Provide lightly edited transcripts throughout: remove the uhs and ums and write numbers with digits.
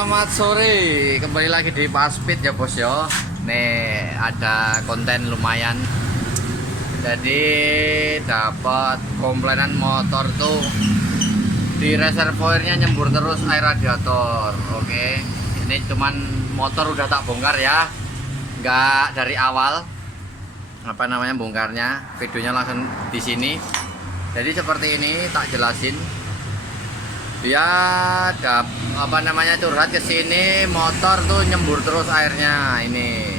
Selamat sore, kembali lagi di Paspit ya bos ya. Nih ada konten lumayan. Jadi dapat komplainan motor tuh di reservoirnya nyembur terus air radiator. Oke, ini cuman motor udah tak bongkar ya, nggak dari awal apa namanya bongkarnya. Videonya langsung di sini. Jadi seperti ini tak jelasin. Dia curhat ke sini, motor tuh nyembur terus airnya ini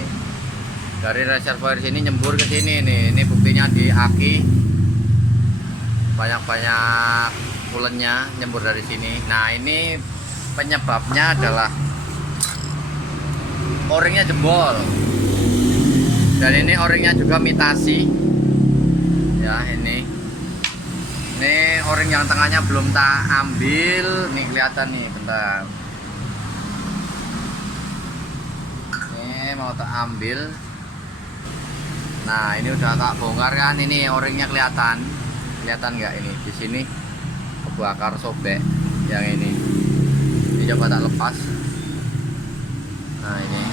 dari reservoir sini nyembur ke sini nih. Ini buktinya di aki banyak pulennya nyembur dari sini. Nah ini penyebabnya adalah o-ringnya jebol dan ini o-ringnya juga mitasi ya. Ini o-ring yang tengahnya belum tak ambil, nih kelihatan nih, bentar. Ini mau tak ambil. Nah, ini udah tak bongkar kan, ini o-ringnya kelihatan nggak ini? Di sini kebakar sobek yang ini. Ini coba tak lepas. Nah ini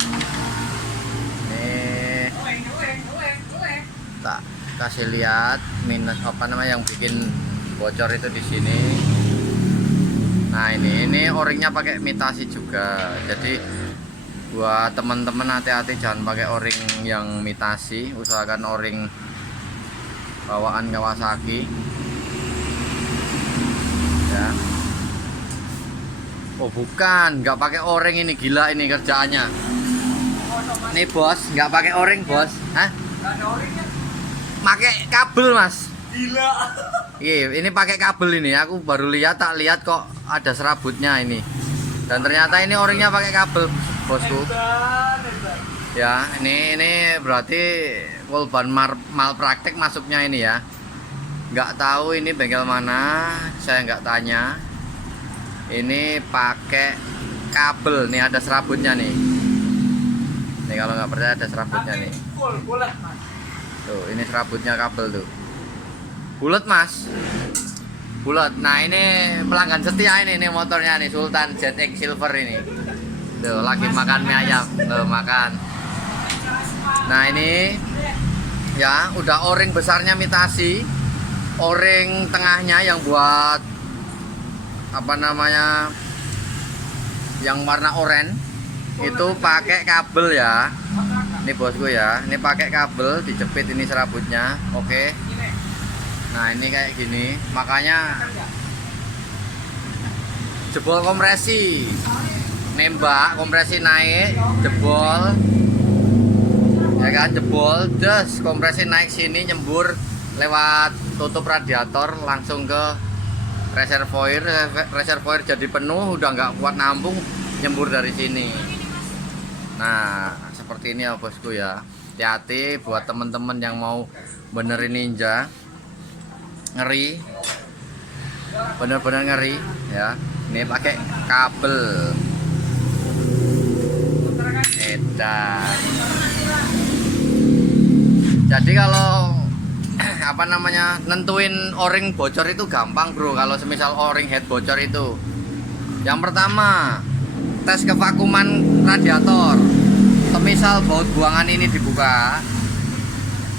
tak kasih lihat minus yang bikin bocor itu di sini. Nah ini o-ringnya pakai mitasi juga. Jadi buat teman-teman hati-hati, jangan pakai o-ring yang mitasi, usahakan o-ring bawaan Kawasaki ya. Oh bukan, nggak pakai o-ring ini, gila ini kerjaannya. Nih bos, nggak pakai o-ring bos. Hah? Pakai kabel mas. Gila. Iya, ini pakai kabel ini. Aku baru lihat kok ada serabutnya ini. Dan ternyata ini o-ringnya pakai kabel, bosku. Ya, ini berarti korban malpraktek masuknya ini ya. Nggak tahu ini bengkel mana, saya nggak tanya. Ini pakai kabel nih, ada serabutnya nih. Nih kalau nggak percaya ada serabutnya nih. Tuh, ini serabutnya kabel tuh. Bulat mas, bulat. Nah ini pelanggan setia ini motornya nih, Sultan ZX Silver ini. Tuh lagi makan mie ayam, tuh makan. Nah ini ya udah o-ring besarnya mitasi, o-ring tengahnya yang buat yang warna oranye itu pakai kabel ya. Ini bosku ya, ini pakai kabel dijepit ini serabutnya. Oke. Nah ini kayak gini, makanya jebol kompresi, nembak kompresi naik, jebol ya kan, jebol, terus kompresi naik sini nyembur lewat tutup radiator langsung ke reservoir jadi penuh, udah nggak kuat nampung, nyembur dari sini. Nah seperti ini ya bosku ya, hati-hati buat temen-temen yang mau benerin Ninja. Ngeri, bener-bener ngeri ya. Ini pakai kabel edan. Jadi kalau nentuin o-ring bocor itu gampang bro. Kalau semisal o-ring head bocor itu, yang pertama tes kevakuman radiator. Semisal baut buangan ini dibuka,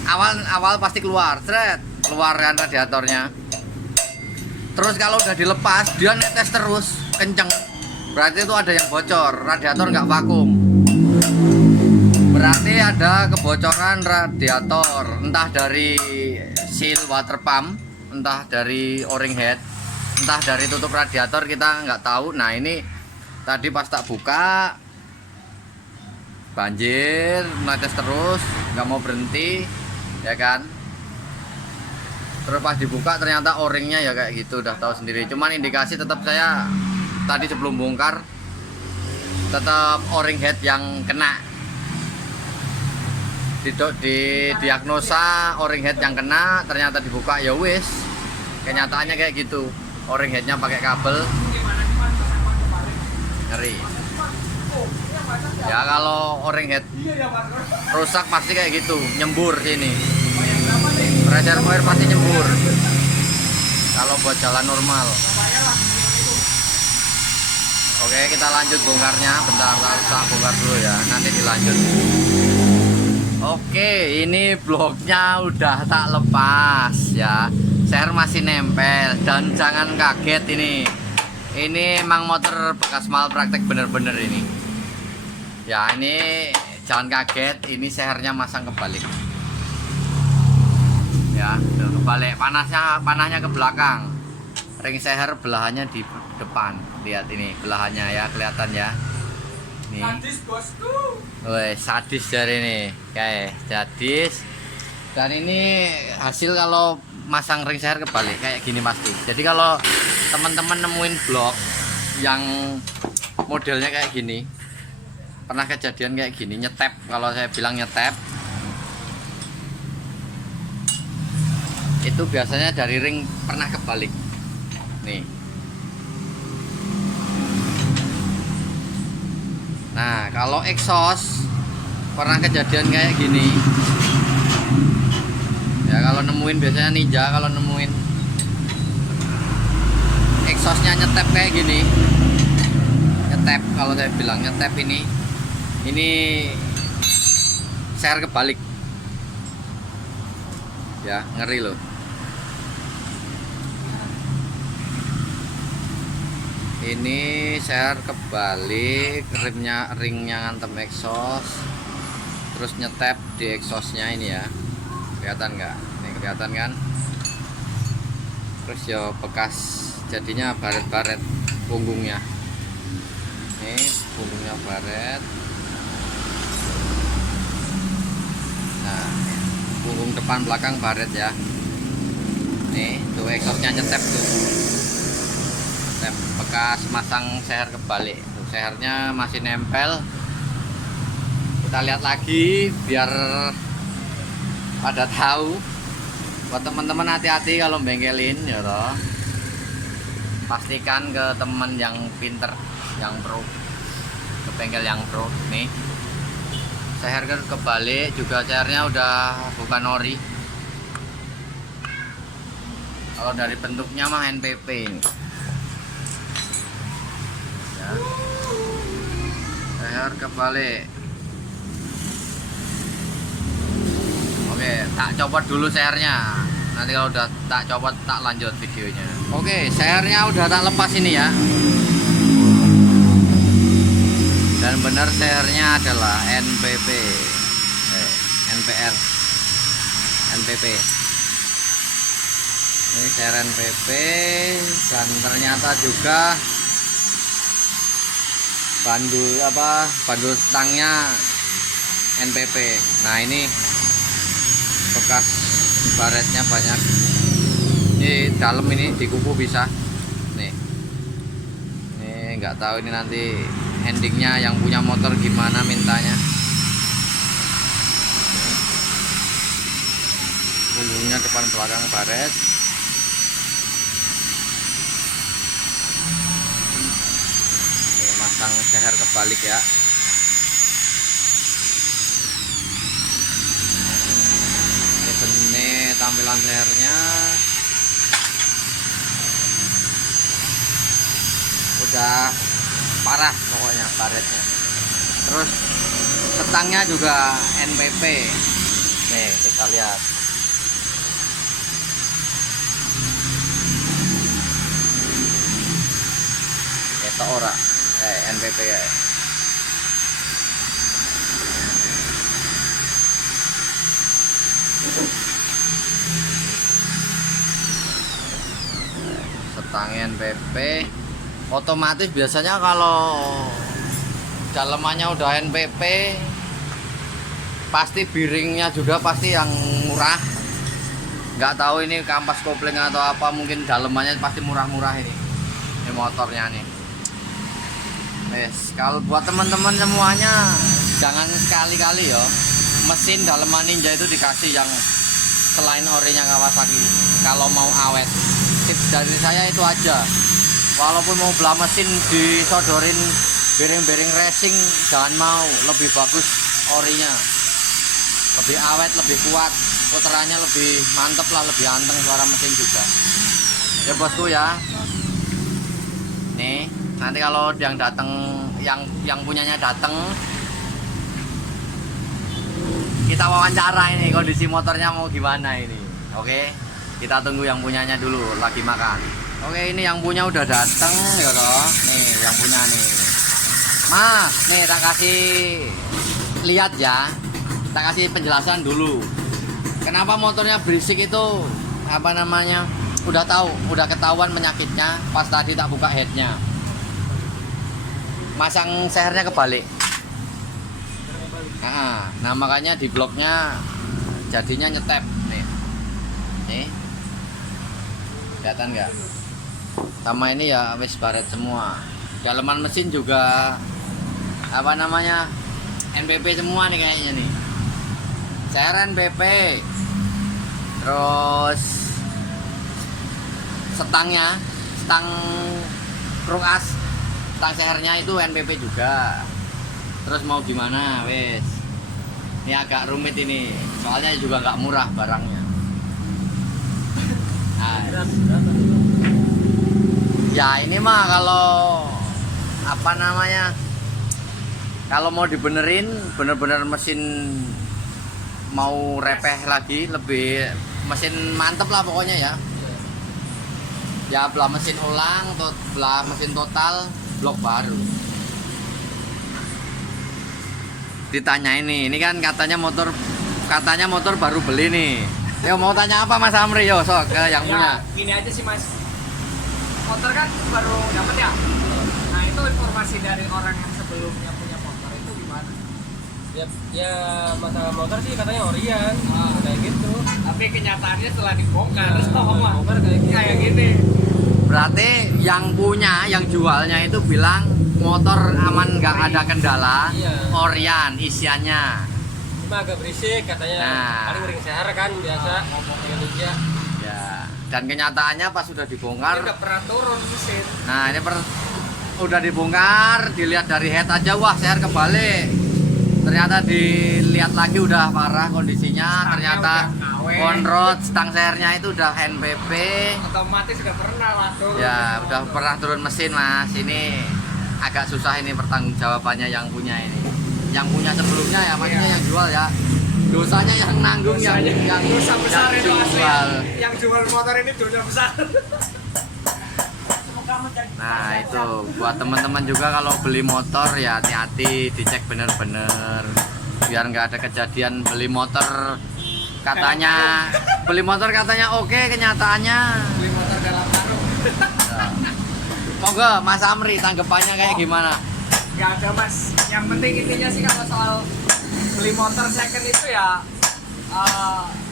awal pasti keluar kan radiatornya. Terus kalau udah dilepas dia netes terus kenceng, berarti itu ada yang bocor, radiator nggak vakum. Berarti ada kebocoran radiator, entah dari seal water pump, entah dari o-ring head, entah dari tutup radiator, kita nggak tahu. Nah ini tadi pas tak buka banjir, netes terus, nggak mau berhenti ya kan. Terus pas dibuka ternyata o-ringnya ya kayak gitu, udah tahu sendiri. Cuman indikasi tetap saya tadi sebelum bongkar, tetap o-ring head yang kena. Di diagnosa o-ring head yang kena, ternyata dibuka ya wis. Kenyataannya kayak gitu, o-ring headnya pakai kabel. Ngeri. Ya kalau o-ring head rusak pasti kayak gitu, nyembur sini. Reservoir pasti nyembur kalau buat jalan normal. Oke, kita lanjut bongkarnya. Bentar, tak bongkar dulu ya. Nanti dilanjut. Oke, ini bloknya udah tak lepas ya. Seher masih nempel dan jangan kaget ini. Ini emang motor bekas malpraktek bener-bener ini. Ya, ini jangan kaget. Ini sehernya masang kebalik. Ya, kebalik. Panahnya ke belakang. Ring seher belahannya di depan. Lihat ini belahannya ya, kelihatan ya. Nih. Sadis bosku. Woi, sadis dari ini. Kayak sadis. Dan ini hasil kalau masang ring seher kebalik kayak gini pasti. Jadi kalau teman-teman nemuin blok yang modelnya kayak gini, pernah kejadian kayak gini, nyetep, kalau saya bilang nyetep, itu biasanya dari ring pernah kebalik. Nih. Nah, kalau exhaust pernah kejadian kayak gini. Ya, kalau nemuin biasanya Ninja kalau nemuin exhaustnya nyetep kayak gini. Nyetep, kalau saya bilang nyetep ini seher kebalik. Ya, ngeri loh. Ini seher kebalik, ringnya ngantem exhaust, terus nyetep di exhaustnya ini ya, kelihatan nggak? Ini kelihatan kan? Terus ya bekas jadinya baret-baret punggungnya. Ini punggungnya baret. Nah, punggung depan belakang baret ya. Nih, tuh exhaustnya nyetep tuh. Bekas masang seher kebalik. Tuh, sehernya masih nempel. Kita lihat lagi biar pada tahu. Buat teman-teman hati-hati kalau bengkelin ya toh. Pastikan ke teman yang pinter, yang pro, ke bengkel yang pro. Nih, seher kebalik juga, sehernya udah bukan ori. Kalau dari bentuknya mah NPP ini. Seher kebalik. Oke, tak copot dulu sehernya. Nanti kalau udah tak copot tak lanjut videonya. Oke, sehernya udah tak lepas ini ya. Dan benar sehernya adalah NPP, NPR, NPP. Ini seher NPP dan ternyata juga bandul stangnya NPP. Nah, ini bekas baretnya banyak. Ini dalam ini di kuku bisa. Nih, ini nggak tahu ini nanti endingnya yang punya motor gimana mintanya. Punggungnya depan belakang baret. Masang seher kebalik ya. Ini tampilan sehernya udah parah pokoknya baretnya. Terus setangnya juga NPP. Nih, kita lihat. Itu ora NPP ya. Setangnya NPP. Otomatis biasanya kalau dalemannya udah NPP pasti bearingnya juga pasti yang murah. Nggak tahu ini kampas kopling atau apa, mungkin dalemannya pasti murah-murah ini motornya nih. Yes, kalau buat teman-teman semuanya jangan sekali-kali ya mesin daleman Ninja itu dikasih yang selain orinya Kawasaki kalau mau awet. Tips dari saya itu aja. Walaupun mau belah mesin disodorin bearing-bearing racing, jangan mau, lebih bagus orinya. Lebih awet, lebih kuat, puterannya lebih mantep lah, lebih anteng suara mesin juga. Ya bosku ya. Nih, Nanti kalau yang datang, yang punyanya datang, kita wawancara ini kondisi motornya mau gimana ini. Oke, kita tunggu yang punyanya dulu, lagi makan. Oke, ini yang punya udah datang ya toh. Nih yang punya nih, Mas, nih tak kasih lihat ya, tak kasih penjelasan dulu. Kenapa motornya berisik itu, apa namanya, udah tahu, udah ketahuan penyakitnya pas tadi tak buka headnya. Masang sehernya kebalik. Nah makanya di bloknya jadinya nyetep nih. Nih, kelihatan nggak? Sama ini ya wis baret semua. Daleman mesin juga apa namanya, NPP semua nih kayaknya nih. Seher NPP. Terus stang krukas, stang sehernya itu NPP juga. Terus mau gimana wes, ini agak rumit ini soalnya juga nggak murah barangnya. Nah, ya ini mah kalau apa namanya, kalau mau dibenerin bener-bener mesin mau repeh lagi, lebih mesin mantep lah pokoknya ya. Ya belah mesin ulang, belah mesin total, blok baru. Ditanya ini kan katanya motor baru beli nih. Yo mau tanya apa Mas Amri, yo sok ke yang punya. Gini aja sih Mas, motor kan baru dapat ya. Nah itu informasi dari orang yang sebelumnya punya motor itu gimana? Ya masalah motor sih katanya orian, kayak gitu. Tapi kenyataannya setelah dibongkar, bongkar kayak gini. Berarti yang punya, yang jualnya itu bilang motor aman, nggak ada kendala. Iya. Orian isiannya. Cuma agak berisik katanya. Nah. Paling ring seher kan biasa ngomong Indonesia. Ya. Dan kenyataannya pas sudah Ini dibongkar. udah pernah turun mesin. Nah ini udah dibongkar, dilihat dari head aja, wah seher kebalik. Ternyata dilihat lagi udah parah kondisinya. Stangnya Ternyata udah KW. on road stang sehernya itu udah NPP. Otomatis udah pernah lah turun. Ya udah pernah turun mesin Mas. Ini agak susah ini pertanggungjawabannya yang punya ini. Yang punya sebelumnya ya, maksudnya Iya. yang jual ya. Dosanya yang nanggung, yang dosa besar itu asli. jual. Yang jual motor ini dosa besar. Nah itu buat teman-teman juga kalau beli motor ya hati-hati, dicek bener-bener biar nggak ada kejadian beli motor katanya oke, kenyataannya Beli motor dalam karung. monggo Mas Amri tanggapannya kayak gimana? Gak ada Mas. Yang penting intinya sih kalau soal beli motor second itu ya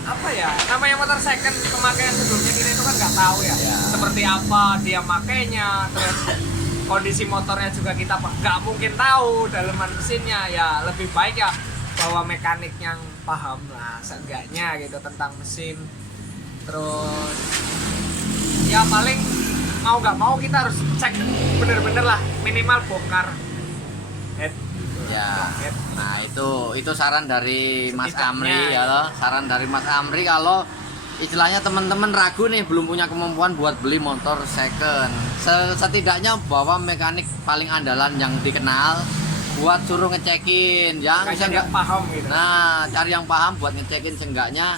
apa ya, namanya motor second pemakaian sebelumnya kita itu kan nggak tahu ya, seperti apa dia makainya, terus kondisi motornya juga kita nggak mungkin tahu, daleman mesinnya ya lebih baik ya bawa mekanik yang paham lah seenggaknya gitu tentang mesin. Terus ya paling mau nggak mau kita harus cek bener-bener lah, minimal bongkar head. Ya, nah itu saran dari Mas Setidaknya, Amri ya loh. Saran dari Mas Amri kalau istilahnya teman-teman ragu nih, belum punya kemampuan buat beli motor second. Setidaknya bawa mekanik paling andalan yang dikenal buat suruh ngecekin, ya bisa nggak paham gitu. Nah, cari yang paham buat ngecekin, seenggaknya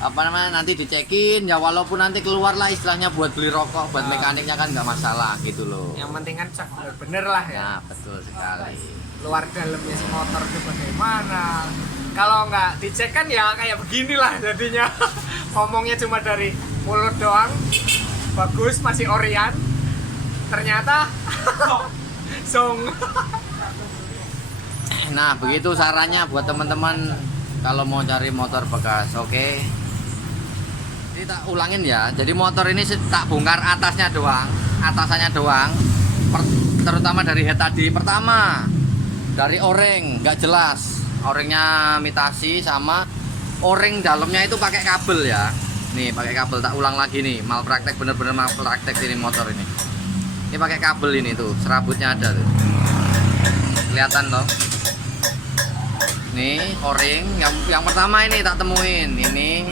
apa namanya nanti dicekin ya, walaupun nanti keluar lah istilahnya buat beli rokok, buat mekaniknya kan nggak masalah gitu loh. Yang penting kan cek bener-bener lah ya. Ya betul sekali. Luar dalamnya si motor itu bagaimana, kalau nggak dicek kan ya kayak beginilah jadinya. Ngomongnya cuma dari mulut doang, bagus masih orian, ternyata song. Nah begitu sarannya buat teman-teman kalau mau cari motor bekas. Oke, ini tak ulangin ya, jadi motor ini tak bongkar atasnya doang, atasannya doang, terutama dari head tadi. Pertama dari o-ring nggak jelas, o-ringnya imitasi, sama o-ring dalamnya itu pakai kabel ya. Nih pakai kabel, tak ulang lagi nih, malpraktek, bener-bener malpraktek ini motor ini. Ini pakai kabel ini tuh, serabutnya ada tuh, kelihatan toh. Nih o-ring yang pertama ini tak temuin ini.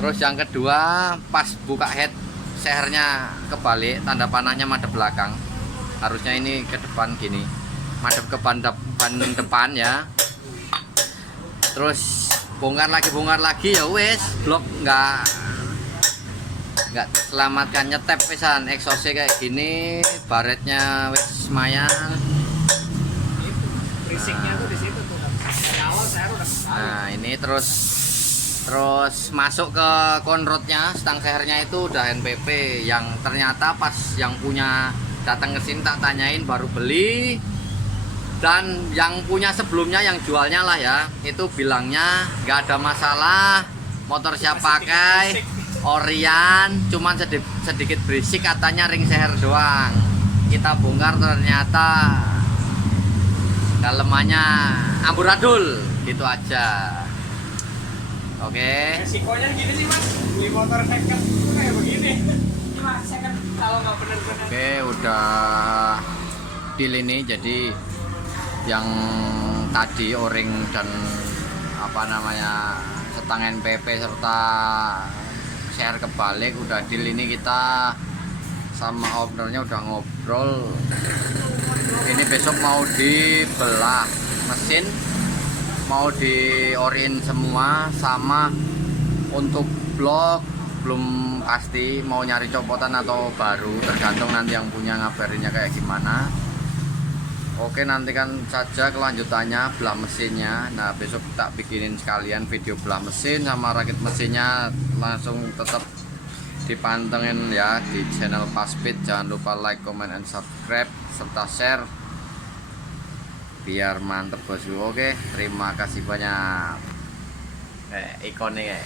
Terus yang kedua pas buka head sehernya kebalik, tanda panahnya madep belakang. harusnya ini ke depan gini, madep ke ban depan ya. Terus bongkar lagi ya wes, blok nggak selamatkan, nyetep pisan, exhaustnya kayak gini, baretnya wes lumayan. Berisiknya tuh di situ tuh. Dari awal saya udah Nah ini terus masuk ke konrodnya, stang sehernya itu udah NPP, yang ternyata pas yang punya datang ke sini tak tanyain baru beli, dan yang punya sebelumnya yang jualnya lah ya, itu bilangnya nggak ada masalah, motor siap pakai, Orian, cuman sedikit berisik katanya, ring seher doang. Kita bongkar ternyata dalemannya amburadul, gitu aja. Oke. resikonya gini sih mas, beli motor second tuh kayak begini. Ini mas second kalau nggak bener-bener. Oke, udah deal ini. Jadi yang tadi o-ring dan apa namanya setang NPP serta share kebalik udah deal ini, kita sama ownernya udah ngobrol. Ini besok mau dibelah mesin, mau di orin semua, sama untuk blok belum pasti mau nyari copotan atau baru, tergantung nanti yang punya ngabarinnya kayak gimana. Oke, nantikan saja kelanjutannya belah mesinnya. Nah besok tak bikinin sekalian video belah mesin sama rakit mesinnya, langsung tetap dipantengin ya di channel Paspeed. Jangan lupa like, comment, and subscribe serta share biar mantep bosku. Oke, terima kasih banyak. Ikonnya